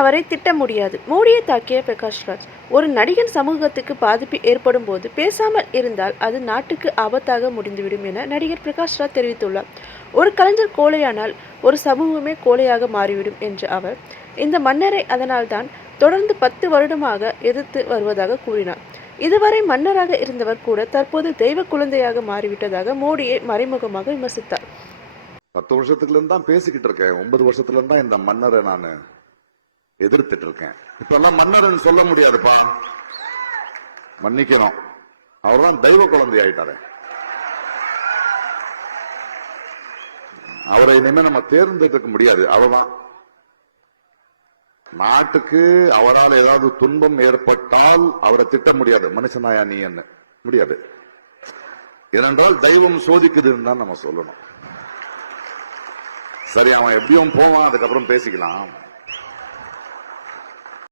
அவரை திட்ட முடியாது. மோடியை தாக்கிய பிரகாஷ்ராஜ். ஒரு நடிகன் சமூகத்துக்கு பாதிப்பு ஏற்படும் போது பேசாமல் இருந்தால் அது நாட்டுக்கு ஆபத்தாக முடிந்துவிடும் என நடிகர் பிரகாஷ்ராஜ் தெரிவித்துள்ளார். ஒரு கலைஞர் கோழையானால் ஒரு சமூகமே கோழையாக மாறிவிடும் என்ற அவர் இந்த மன்னரை அதனால்தான் தொடர்ந்து 10 வருடமாக எதிர்த்து வருவதாக கூறினார். இதுவரை மன்னராக இருந்தவர் கூட தற்போது தெய்வ குழந்தையாக மாறிவிட்டதாக மோடியை மறைமுகமாக விமர்சித்தார். 10 வருஷத்துல இருந்து தான் பேசிக்கிட்டு இருக்கேன். 9 வருஷத்துல இருந்து தான் இந்த மன்னரை நான் எதிர்த்துட்டு இருக்கேன். இப்ப எல்லாம் மன்னர்னு சொல்ல முடியாதுப்பா, மன்னிக்கணும். அவர்தான் தெய்வ குழந்தை ஆயிட்டாரு. அவரை இனிமே நம்ம தேர்ந்தெடுக்க முடியாது. அவர்தான் நாட்டுக்கு அவரால் ஏதாவது துன்பம் ஏற்பட்டால் அவரை திட்ட முடியாது. மனுஷனாயா நீ என்ன முடியாது. ஏனென்றால் தெய்வம் சோதிக்குதுன்னு தான் நம்ம சொல்லணும். சரி, அவன் எப்படியும் போவான், அதுக்கப்புறம் பேசிக்கலாம்.